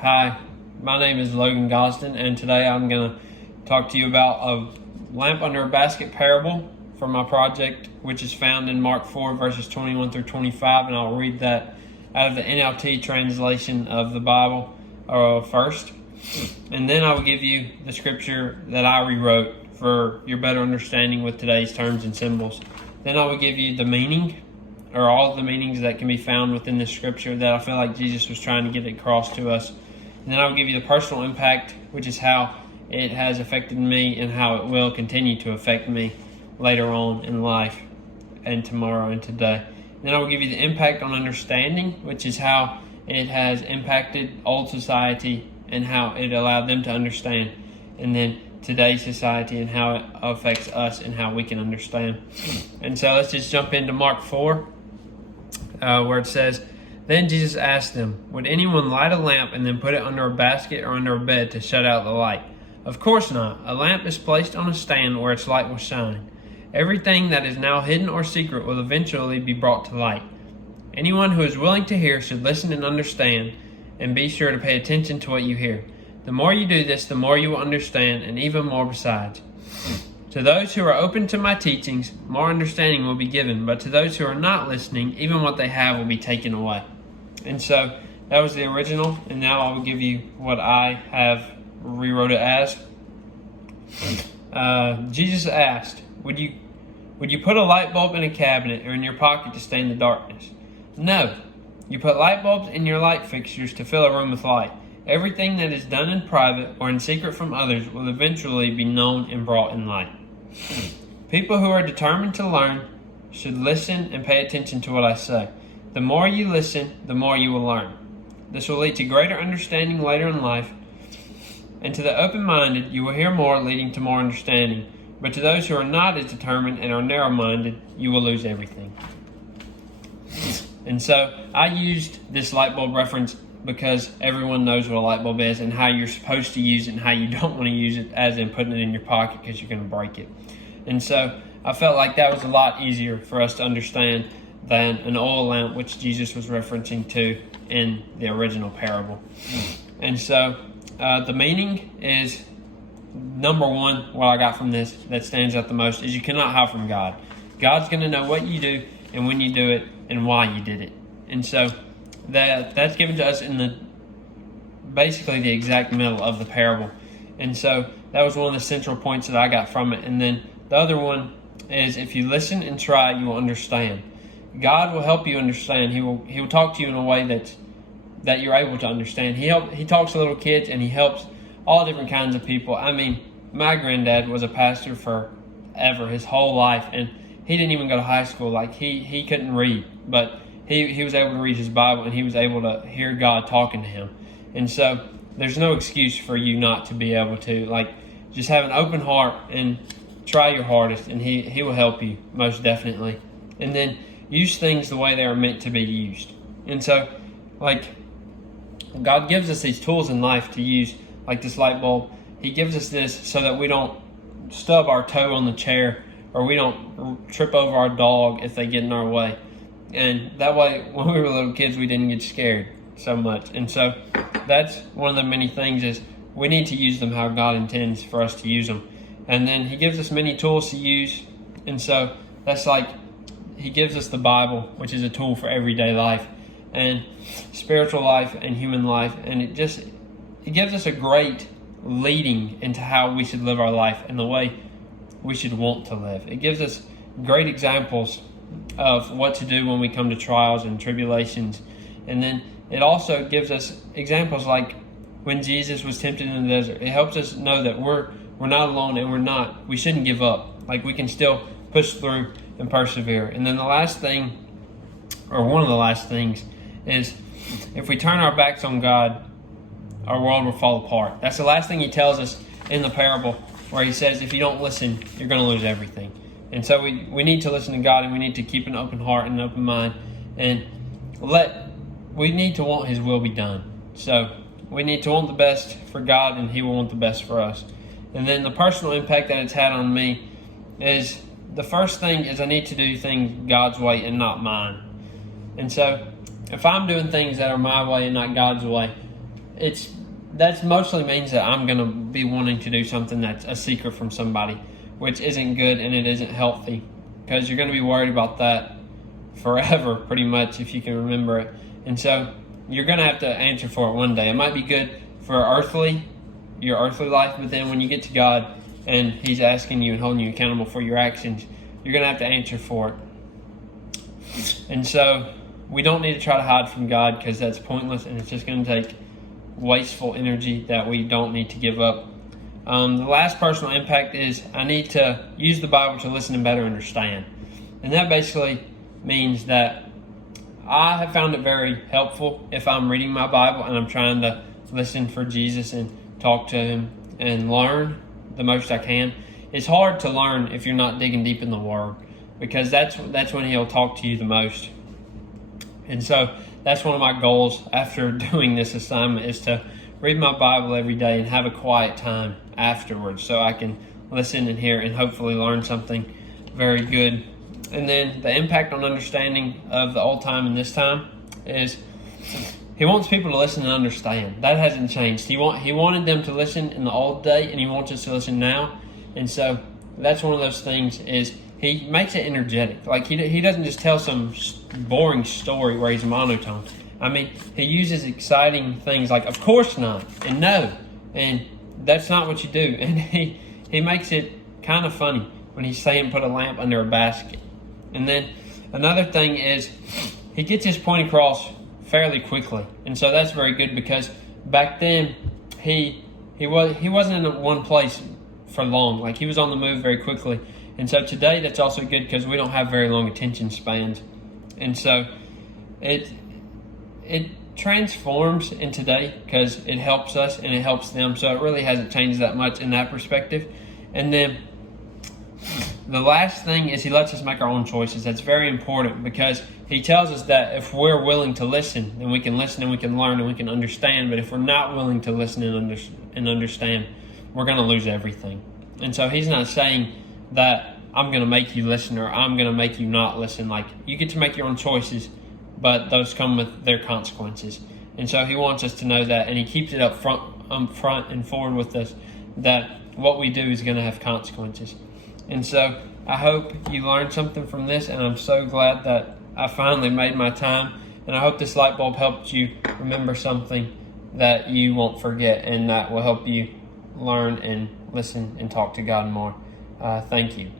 Hi, my name is Logan Gosdin, and today I'm going to talk to you about a lamp under a basket parable from my project, which is found in Mark 4, verses 21 through 25, and I'll read that out of the NLT translation of the Bible first, and then I will give you the scripture that I rewrote for your better understanding with today's terms and symbols. Then I will give you the meaning, or all of the meanings that can be found within the scripture that I feel like Jesus was trying to get across to us. And then I will give you the personal impact, which is how it has affected me and how it will continue to affect me later on in life and tomorrow and today. And then I will give you the impact on understanding, which is how it has impacted old society and how it allowed them to understand. And then today's society and how it affects us and how we can understand. And so let's just jump into Mark 4, where it says, "Then Jesus asked them, 'Would anyone light a lamp and then put it under a basket or under a bed to shut out the light? Of course not. A lamp is placed on a stand where its light will shine. Everything that is now hidden or secret will eventually be brought to light. Anyone who is willing to hear should listen and understand, and be sure to pay attention to what you hear. The more you do this, the more you will understand, and even more besides. To those who are open to my teachings, more understanding will be given, but to those who are not listening, even what they have will be taken away.'" And so that was the original, and now I will give you what I have rewrote it as. Jesus asked, would you put a light bulb in a cabinet or in your pocket to stay in the darkness? No. You put light bulbs in your light fixtures to fill a room with light. Everything that is done in private or in secret from others will eventually be known and brought in light. People who are determined to learn should listen and pay attention to what I say. The more you listen, the more you will learn. This will lead to greater understanding later in life. And to the open-minded, you will hear more, leading to more understanding. But to those who are not as determined and are narrow-minded, you will lose everything. And so I used this light bulb reference because everyone knows what a light bulb is and how you're supposed to use it and how you don't want to use it, as in putting it in your pocket because you're going to break it. And so I felt like that was a lot easier for us to understand than an oil lamp, which Jesus was referencing to in the original parable. And so the meaning is, number one, what I got from this that stands out the most is you cannot hide from God. God's going to know what you do and when you do it and why you did it. And so that's given to us in basically the exact middle of the parable. And so that was one of the central points that I got from it. And then the other one is, if you listen and try, you will understand. God will help you understand. He will talk to you in a way that you're able to understand. He talks to little kids, and he helps all different kinds of people. I mean, my granddad was a pastor forever, his whole life, and he didn't even go to high school. Like he couldn't read, but he was able to read his Bible, and he was able to hear God talking to him. And so there's no excuse for you not to be able to, just have an open heart and try your hardest, and he will help you most definitely. And then use things the way they are meant to be used. And so, God gives us these tools in life to use, like this light bulb. He gives us this so that we don't stub our toe on the chair, or we don't trip over our dog if they get in our way. And that way, when we were little kids, we didn't get scared so much. And so that's one of the many things, is we need to use them how God intends for us to use them. And then he gives us many tools to use. And so that's he gives us the Bible, which is a tool for everyday life and spiritual life and human life. And it gives us a great leading into how we should live our life and the way we should want to live. It gives us great examples of what to do when we come to trials and tribulations. And then it also gives us examples like when Jesus was tempted in the desert. It helps us know that we're not alone, and we shouldn't give up. We can still push through and persevere. And then the last thing, or one of the last things, is if we turn our backs on God, our world will fall apart. That's the last thing he tells us in the parable, where he says, if you don't listen, you're going to lose everything. And so we need to listen to God, and we need to keep an open heart and an open mind, and we need to want his will be done. So we need to want the best for God, and he will want the best for us. And then the personal impact that it's had on me is, the first thing is I need to do things God's way and not mine. And so if I'm doing things that are my way and not God's way, that's mostly means that I'm going to be wanting to do something that's a secret from somebody, which isn't good and it isn't healthy, because you're going to be worried about that forever, pretty much, if you can remember it. And so you're going to have to answer for it one day. It might be good for your earthly life, but then when you get to God and He's asking you and holding you accountable for your actions, you're going to have to answer for it. And so we don't need to try to hide from God, because that's pointless and it's just going to take wasteful energy that we don't need to give up. The last personal impact is I need to use the Bible to listen and better understand. And that basically means that I have found it very helpful if I'm reading my Bible and I'm trying to listen for Jesus and talk to Him and learn the most I can. It's hard to learn if you're not digging deep in the Word, because that's when He'll talk to you the most. And so that's one of my goals after doing this assignment, is to read my Bible every day and have a quiet time afterwards so I can listen and hear and hopefully learn something very good. And then the impact on understanding of the old time and this time is He wants people to listen and understand. That hasn't changed. He wanted them to listen in the old day, and He wants us to listen now. And so that's one of those things, is He makes it energetic. Like he doesn't just tell some boring story where He's monotone. I mean, He uses exciting things like, of course not, and no, and that's not what you do. And he makes it kind of funny when He's saying put a lamp under a basket. And then another thing is He gets His point across fairly quickly. And so that's very good, because back then he wasn't in one place for long. Like, He was on the move very quickly. And so today that's also good, because we don't have very long attention spans. And so it transforms in today, because it helps us and it helps them. So it really hasn't changed that much in that perspective. And then the last thing is He lets us make our own choices. That's very important, because He tells us that if we're willing to listen, then we can listen and we can learn and we can understand. But if we're not willing to listen and understand, we're going to lose everything. And so He's not saying that I'm going to make you listen or I'm going to make you not listen. Like, you get to make your own choices, but those come with their consequences. And so He wants us to know that, and He keeps it up front and forward with us, that what we do is going to have consequences. And so I hope you learned something from this, and I'm so glad that I finally made my time. And I hope this light bulb helped you remember something that you won't forget, and that will help you learn and listen and talk to God more. Thank you.